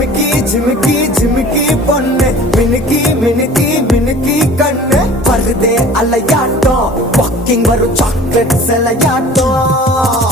ஜிமிக்கி ஜிமிக்கி ஜிமிக்கி பொண்ணு மினுக்கி மினுக்கி மினுக்கி கண்ணு வருதே அலையாட்டம் வாக்கிங் வரும் சாக்லேட் செலையாட்டம்